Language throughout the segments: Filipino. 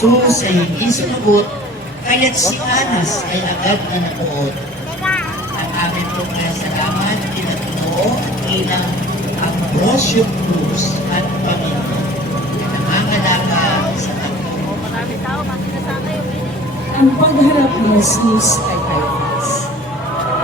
Jesus ay hindi sumagot, kaya't si Anas ay agad na nabuot. Ang amin pong salamat, pinatuno bilang Ambrosio Cruz at pamilya na nangangalaga sa takbo. Ang pagharap ni Jesus kay Caiaphas.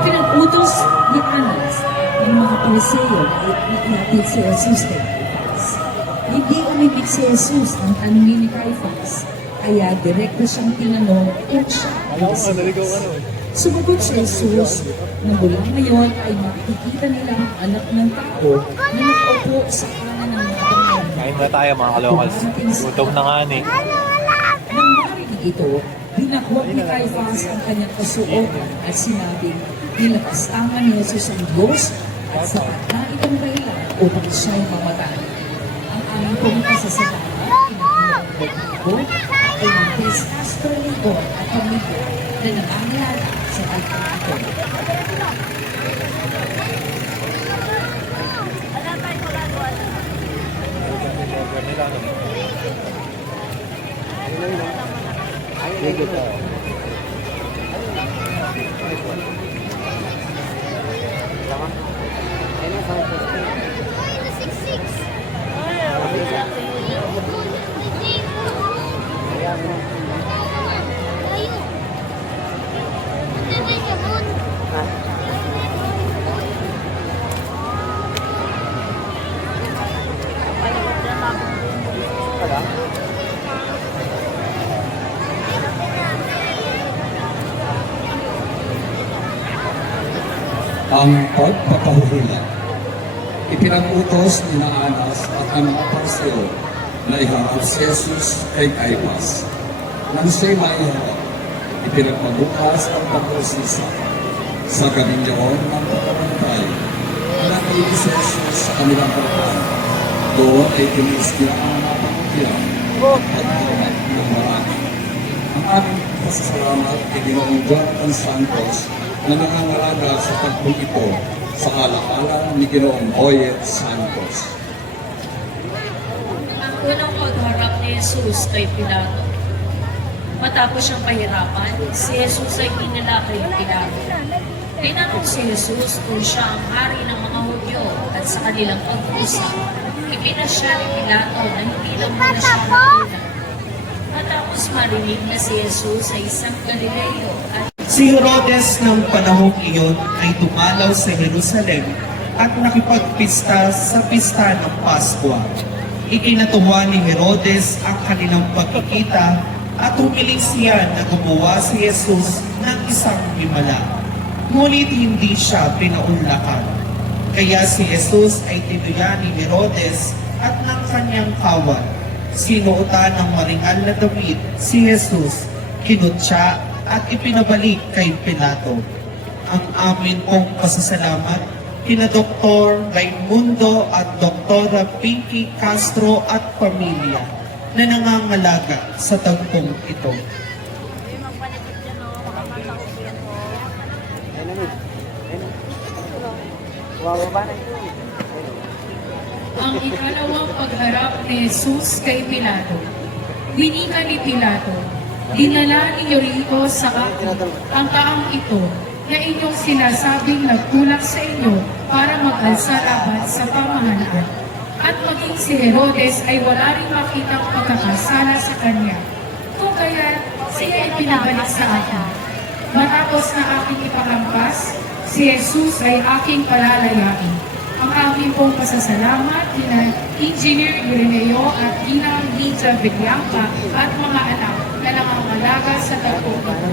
Ipinag-utos ni Anas ng mga Pariseo na ihatid si Jesus kay Caiaphas. Hindi umibig si Jesus ang tanungin ni Caiaphas, kaya direkto siyang tinanong kung siya ay Mesiyas. Sumagot si Jesus na mula ngayon ay makikita nila ang anak ng tao na nakaupo sa kanan ng mga pangalan. Kain na tayo mga kalokals. Gutom na nga ni. Nang marinig ito, binakwag ni Caiaphas ang kanyang kasuotan at sinabing, nilakastangan ni Jesus ang Diyos at sapat na itong dahilan upang siya'y mamatay. Ang aming pong pasasalamat, pinagbilang ko ay ng Castro Ligon at pamilya na nangangilala sa altar ito. Ang pagpapahuhula. Ipinag-utos ni Anas at ang mga Pariseo na iharap si Jesus kay Caiaphas. Nang siya'y maiharap, ipinagpabukas ang pagprosisa. Sa gabing yaon ng pagkabantay, nakailis si Jesus sa kanilang harapan. Doon ay tinis nila ang mga pamilya at pagkakat ng marami. Ang aming pasasalamat kay Ginoong Jonathan Santos na nangangalaga sa tagbong ito sa alaala ni Ginoong Oyet Santos. Ang unang pagharap ni Jesus kay Pilato. Matapos siyang pahirapan, si Jesus ay dinala kay Pilato. Tinanong si Jesus kung siya ang hari ng mga Hudyo at sa kanilang pag-uusap, ipinasya ni Pilato na hindi lang muna siya magulang. Matapos marinig na si Jesus ay isang Galileo at Si Herodes ng panahong iyon ay dumalaw sa Jerusalem at nakipagpista sa pista ng Paskwa. Ikinatuwa ni Herodes ang kanilang pagkikita at humiling siya na gumawa si Jesus ng isang himala. Ngunit hindi siya pinaunlakan. Kaya si Jesus ay tinuya ni Herodes at ng kanyang kawan. Sinuotan ng maringal na damit si Jesus, kinutya at ipinabalik kay Pilato. Ang amin pong pasasalamat kina Dr. Raimundo at Dr. Pinky Castro at pamilya na nangangalaga sa tagpong ito. Ang ikalawang pagharap ni Jesus kay Pilato. Winika ni Pilato, dinala ninyo rito sa akin ang taong ito na inyong sinasabing nagtulak sa inyo para mag-alsa laban sa pamahalaan. At maging si Herodes ay wala rin makitang pagkakasala sa kanya. Kung kaya siya ay pinabalik sa akin. Matapos na aking ipakampas, si Jesus ay aking palalayain. Ang aking pong pasasalamat kina Engineer Ireneo at Ina Nita Villanca at mga anak na nangangalaga sa tagpong ito.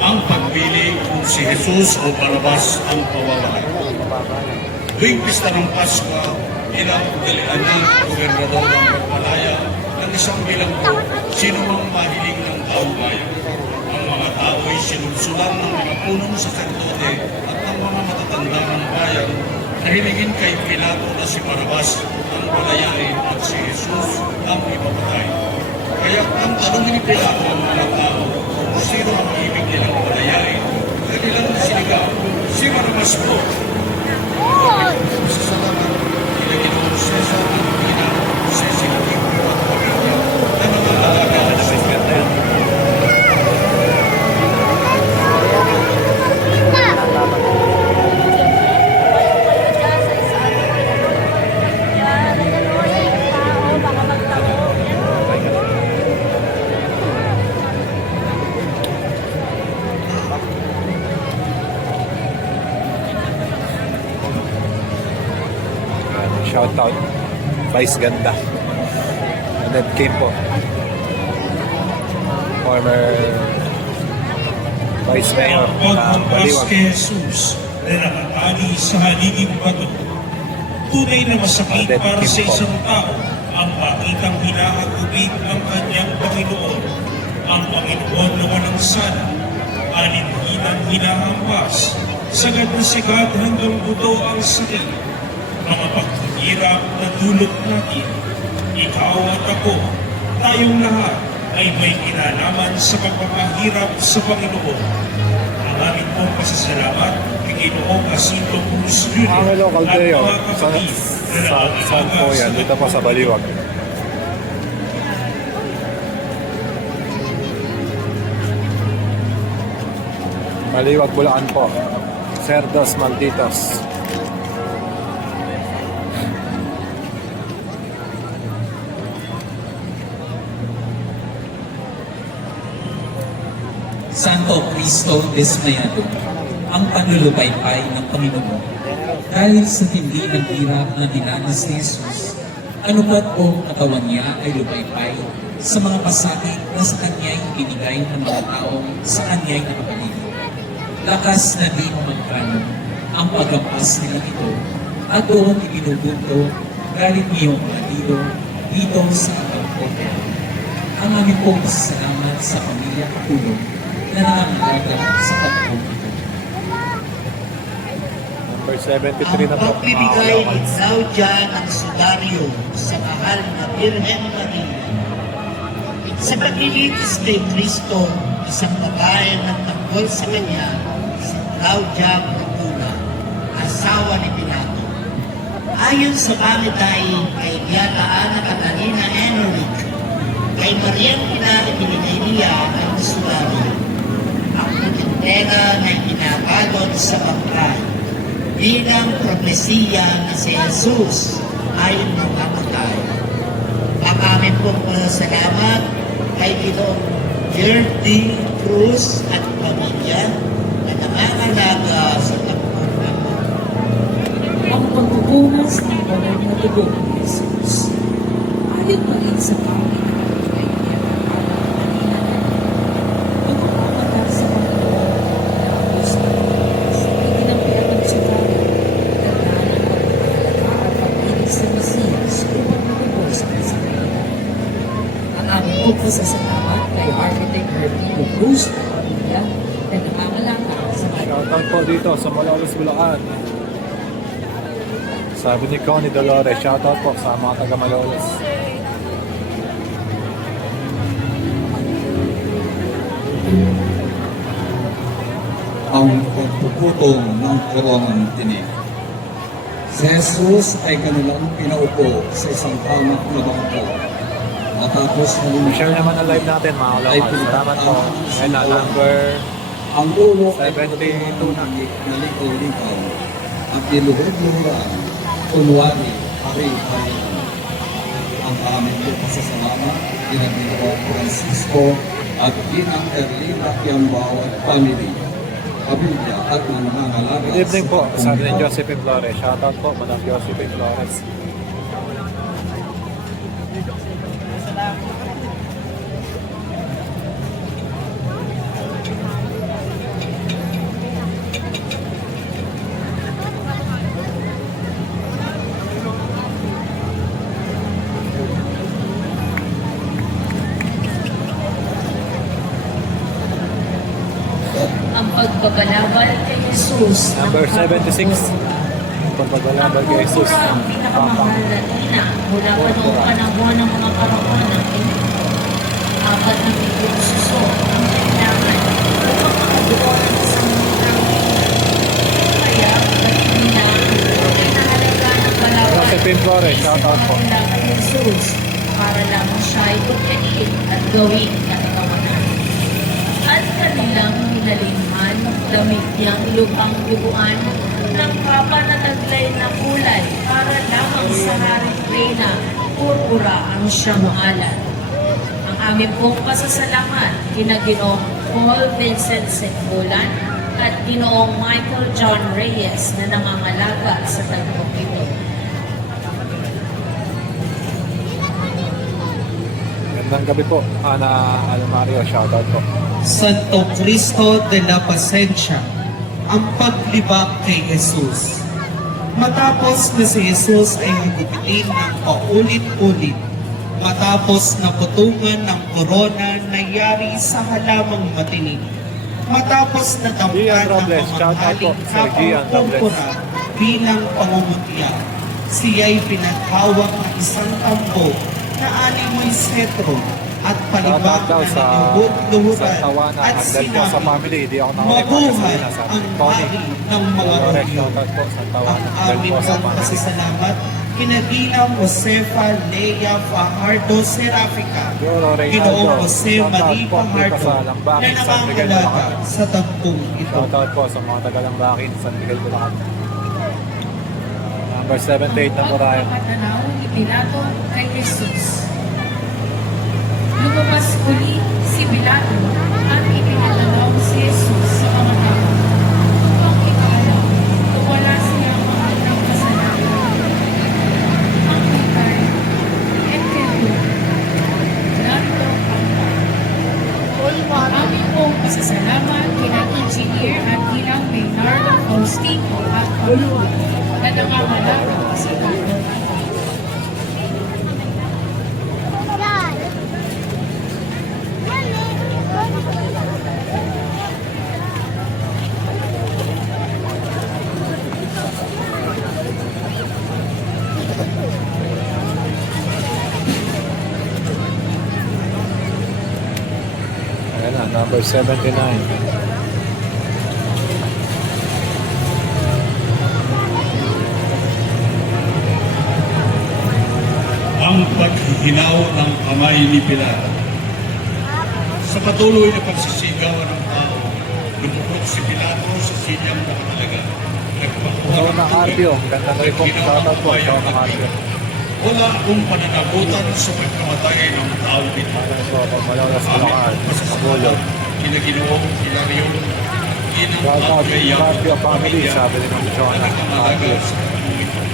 Ang pagpili kung si Jesus o Barabas ang pawawala. Tuwing pista ng Pasko, inapagdalian ng gobernador ng Pagpalaya ng isang bilanggo sino mang mahiling ng taong bayan. Ang mga tao ay sinulsulan ng mga punong sacerdote at ng mga matatanda ng bayan na hiningin kay Pilato na si Barabas ang palayain at si Jesus ang ipapatay. Kaya ang tanongin ni Pilato ang mga tao kung sino ang ibig nilang palayain, kanilang sinigaw, si Barabas po. Sa salamat, Ginoong Cesar ang ina, sensitive at pamilya na nangangalaga sa ganda. Shout out Vice Ganda. Ned Kim po. Former Vice Mayor ng Pagmampas Baliwag. kay Jesus na nakatali sa haliging bato. Tunay na masakit Ned para Kim sa po. isang tao ang makitang hinahagubig ang kanyang Panginoon. Ang Panginoon na walang sana, alinhinang hinahampas, sagad na sigad hanggang buto ang sakit. Mga paghihirap na dulot natin, ikaw at ako, tayong lahat ay may kinalaman sa pagpapahirap sa Panginoon. Ang aming pong pasasalamat kay Ginoong Jacinto Cruz Jr. Ang local at day, mga kapatid na saan po yan? Dito po sa Baliwag. Baliwag, Bulacan po. Cerdos Malditos. Santo Cristo Desmayado, ang panlulupaypay ng Panginoon. Dahil sa tindi ng hirap na dinanas ni Jesus, anupat o katawan niya ay lupaypay sa mga pasakit na sa kanya'y binigay ng mga taong sa kanya'y nakapaligid. Lakas na di mamagkano ang paggampas nila ito at doon ibinubunto galing iyong mga dito sa abang kote. Ang aming pong pasasalamat sa pamilya Kapulong na nangangalaga sa pagkakas ito. Number 73 Ang na po. pagbibigay ni Claudia ng sudaryo sa mahal na Birhen Maria. Sa paglilitis kay Kristo, isang babae na tanggol sa kanya, si Claudia Procuna, asawa ni Pilato. Ayon sa pamitay kay Beata Ana Catalina Enric, kay Mariang Pinari binigay niya ang sudaryo. Ang putintera na ipinabalot sa bangkay bilang propesiya na si Jesus ay mamamatay. Ang aming pong salamat kay Ginoong Gertie Cruz at pamilya na nangangalaga sa pagpapalagay. Ang pagpupunas ng banal na dugo ng Jesus. Ayon pa rin sa panginoon kay pagpapatak sa Panginoon na ang gusto itinampihan sa tayo tanda ng pagpapalaka at pag-ibig sa Mesiyas upang matubos ang sanlibutan. Ang aming pagpasasalamat kay Architect Hermino Cruz at pamilya na nangangalaga sa Shoutout po dito sa Malolos, Bulacan. Sabi ni Connie Dolores, shoutout po sa mga taga Malolos. Ang pagpuputong ng koronang tinig. Si Jesus ay kanilang pinaupo sa isang tamak na bangko. Matapos Share naman ang live natin mga kalokals. Salamat po. Ayun na, number ang ulo ay 72 na. na likaw-likaw at niluhod-luhuran, kunwari, hari-hari. Ang aming pasasalamat, ginagawa Francisco at ginang Erlina Kiambao at family, pamilya at mga nangangalaga. Good evening po, sa sabi ni komunidad. Josephine Flores. Shoutout po, Madam Josephine Flores. Ang pagbabalaban kay Jesus ng Number 76. pagpagalaban kay Jesus. ang pinakamahal na ina mula pa noong panahon ng mga parawan ng Egypto. 4 na milyong suso ang kailangan upang makabuo ng isang muntang ina. Kaya, pati na ang pinahalaga ng Palawan Si Pin Flores, shout out po. sa kay Jesus para lamang siya ay bukyain at gawing katatawanan. At kanilang hinalinghan, damit niyang lupang duguan ng papanataglay na kulay para lamang sa Haring Reyna, purpura ang siyang alat. Ang aming pong pasasalamat kina Ginoong Paul Vincent Setbulan at Ginoong Michael John Reyes na nangangalaga sa tagpong ito. Gandang gabi po, Ana Almario, shoutout po. Santo Cristo de la Pacencia, ang paglibak kay Jesus. Matapos na si Jesus ay hugupitin ng paulit-ulit, matapos na putungan ng korona na yari sa halamang matinig, matapos na Gian dampan ng Robles, shout out po, mamamaling Sir Gian kapang Robles. purpura bilang pangungutya. Siya'y pinaghawak ng isang tambo na animoy setro at palibak Shoutout daw na sa ninuhod-luhuran Tawana, at Handel po sa sinabi, family, di ako nakakita mabuhay sa sabi ang ni Tony. hari ng mga Correct, Romeo. shoutout po sa Ang Tawana, Handel aming po sa pong family. pasasalamat kinabilang Josefa Lea Fajardo Serafica, Yoro Reynaldo, Ginoong Jose shoutout Marie po dito Fajardo sa na Lambakin, San Miguel, nangangalaga Bulacan. sa tagpong ito. Shoutout po sa mga taga-Lambakin, San Miguel, Bulacan. Number 78 na po tayo. Pagpapatanaw ni Pilato kay Jesus. Lumabas uli si Pilato at ipinatanaw si Jesus sa mga tao upang ikaalam kung wala siyang mga kasalanan. Ang altar, Enkedo, narito ang ang aming pong pasasalamat kina Engineer at ilang Maynardo Faustino at Paulo na nangangalaga sa tagpong ito. Ayan na, number 79. Ang paghihinaw ng kamay ni Pilato. Sa patuloy na pagsisigawan ng tao, lumukot si Pilato sa silyang nakatalaga. Nagpakuha So, ng na tubig. Carpio, ganda na rin po. Naghinawang Shoutout po, buhay so ang na Carpio. Wala akong pananagutan sa pagkamatay ng tao dito. Ayan po, Malolas, Bulacan, Magulo. Kinaginoong Hilario, Ginang Shoutout Andrea, Carpio family, sabi ni Ma'am Joanna. Carpio.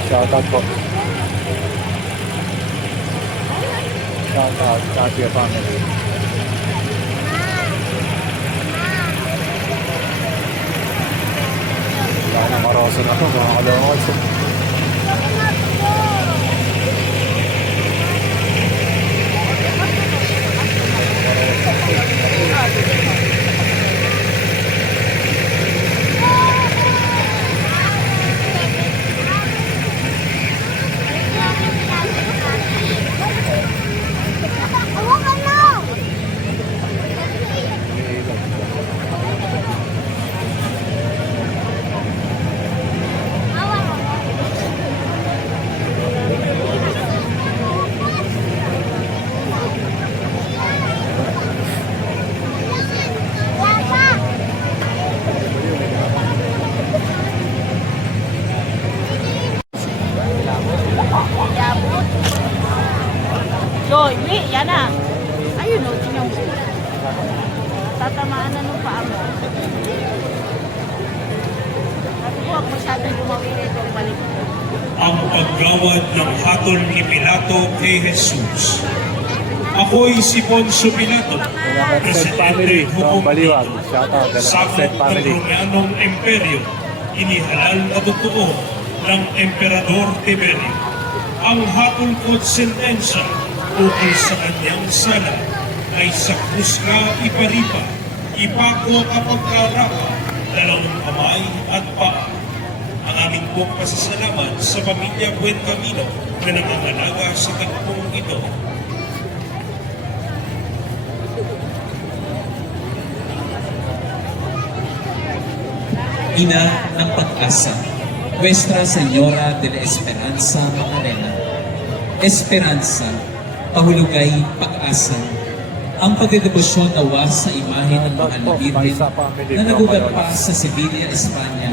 Shoutout po. Shoutout Carpio family. Wala na maroso na to, mga kalungod. Joy, yan na. Ayun o, tingnan mo. Tatamaan na nung paa mo. Kasi huwag masyadong gumawin ito balik. Ang paggawad ng hatol ni Pilato kay Jesus. Ako'y si Poncio Pilato, Number 10 family from Baliwag. Shoutout, the sakop number 10 ng family. Romanong Imperyo, inihalal na totoo ng Emperador Tiberio. Ang hatol ko't sentensya ukol sa kanyang sala ay sa kusga iparipa, ipako kapag karapa, dalawang kamay at paa. Ang aming pong pasasalamat sa pamilya Buen Camino na nangangalaga sa tagpong ito. Ina ng Pag-asa, Nuestra Señora de la Esperanza Macarena. Esperanza, pahulugay, pag-asa. Ang pagdedebosyon nawa sa imahe ng mga Birhen na nagugat pa sa Sevilla, Espanya,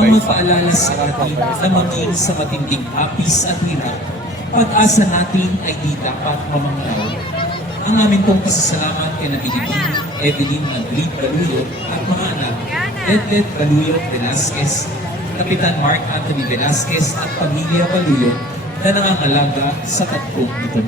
ang magpaalala sa atin na maging sa matinding hapis at hirap, pag-asa natin ay di dapat mamanglaw. Ang aming pong pasasalamat kay Nabilibin, Evelyn Madrid Galuyot at mga anak, Edlet Galuyot Velasquez, Kapitan Mark Anthony Velasquez at pamilya Galuyot na nangangalaga sa tagpong ito.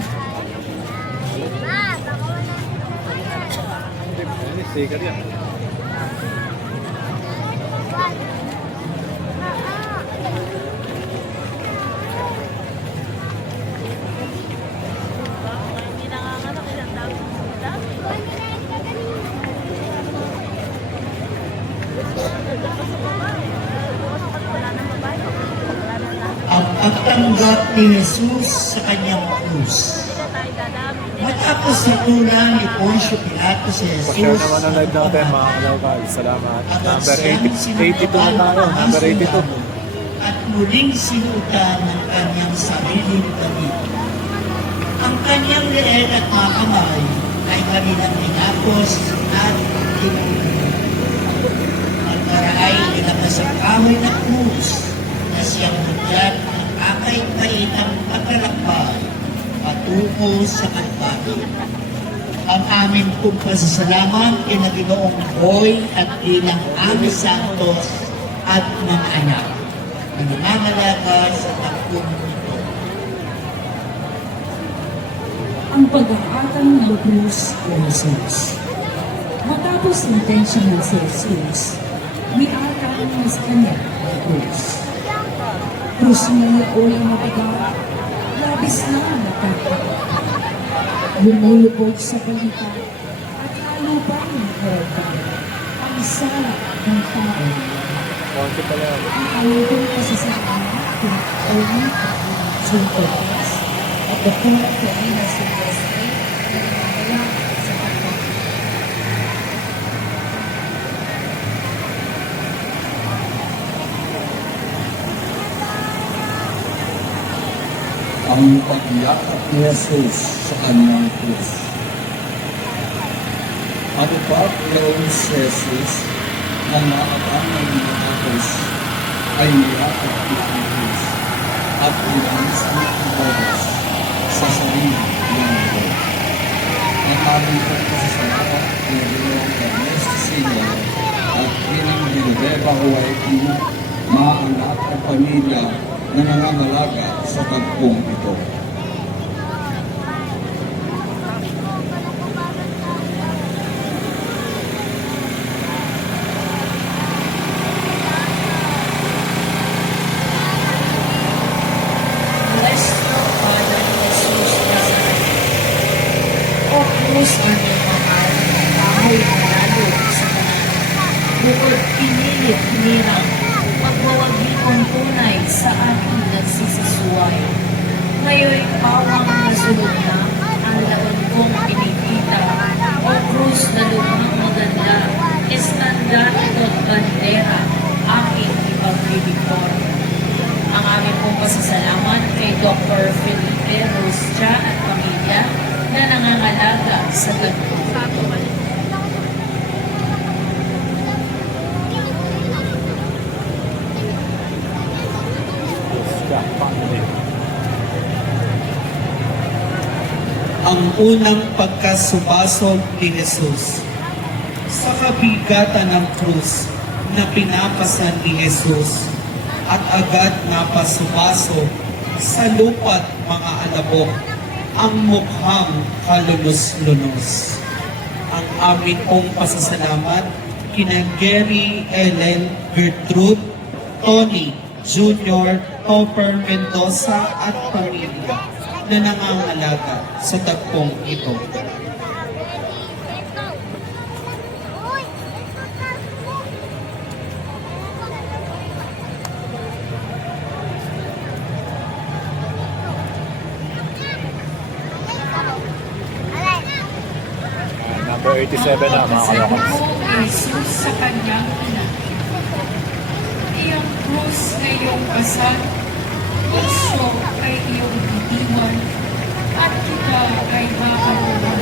Ang pagtanggap ni Jesus sa kanyang krus. Matapos natulan ni Poncio Pilato si Jesus Share naman ang live natin mga kalawkal. Salamat. Number 82 na tayo. Number 82. At muling sinutan ng kanyang sariling damit. Ang kanyang leeg at mga kamay ay kanilang tinapos at tinulog. Magkaraay nilabas ang kahoy na krus na siyang hudyat ng kakait-kaitang pagkalakbay patungo sa Kalbaryo. Ang aming pong pasasalamat kay na Ginoong Boy at ilang Ami Santos at mga anak na nangangalaga sa tagpong ito. Ang pag-aatang ng krus o Jesus. Matapos ng tensyon ng si Jesus, niatang na sa kanya ang krus. Krus na ulang mabigat, labis na nagkakaroon. Lumulubog sa balita at lalo pa ng karoon. Ang sala ng tao. Ang aming pasasalamat kung Owen at June Cortez at the Pura Corina Silvestre na nangangalaga sa kapwa. Ang pagyakap ni Jesus sa kanyang krus. Ano pa gawin si Jesus na naabangan ng mga krus ay niyakap ng krus at inalis ng oras sa sarili ng Lord. Ang aming pagpasasalamat kay Ginoong Ernesto Senior at Pining Villanueva Huayki, mga anak at pamilya na nangangalaga sa tagpong ito. Nuestro Padre Jesus Nazareno, o krus aming mahal na bahay na lalo sa kanan, bukod pinilit hirang, magwawagi ang tunay sa ating nagsisisuway. Ngayon'y pawang nasunod na ang laon kong pinikita, o krus na lubhang maganda, estandarte at bandera, aking ipagbibitor. Ang aming pong pasasalamat kay Dr. Felipe Rostia at pamilya na nangangalaga sa tagpo. Ang unang pagkasubasog ni Jesus. Sa kabigatan ng krus na pinapasan ni Jesus at agad napasubasog sa lupa't mga alabok ang mukhang kalunos-lunos. Ang amin pong pasasalamat kina Gary, Ellen, Gertrude, Tony, Junior, Topper Mendoza at pamilya na nangangalaga sa tagpong ito. Number 87 na, mga kalokals. Pagkasalubong ni Jesus sa kanyang ina. Iyang krus na iyong kasal, puso ay iyong itiwan, at kita ay makabuhay.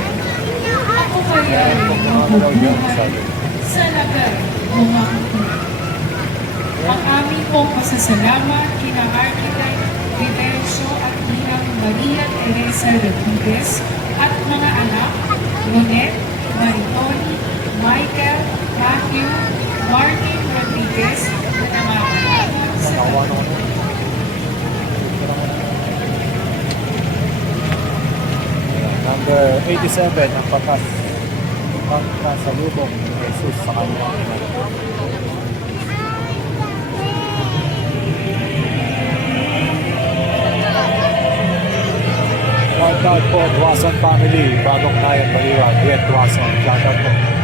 Ako kaya ay mabubuhay sa lagay mo makukuha. Ang aming pong pasasalamat kina Architect Vivencio at Ninang Maria Teresa Rodriguez at mga anak Lonet, Maritoni, Michael, Matthew, Martin Rodriguez na namamahala sa Number 87 ang pagkasalubong ni Jesus sa kanyang ina. Shoutout po, Tuason family, Bagong Nayan, Baliwan, Duet Tuason. Shoutout po.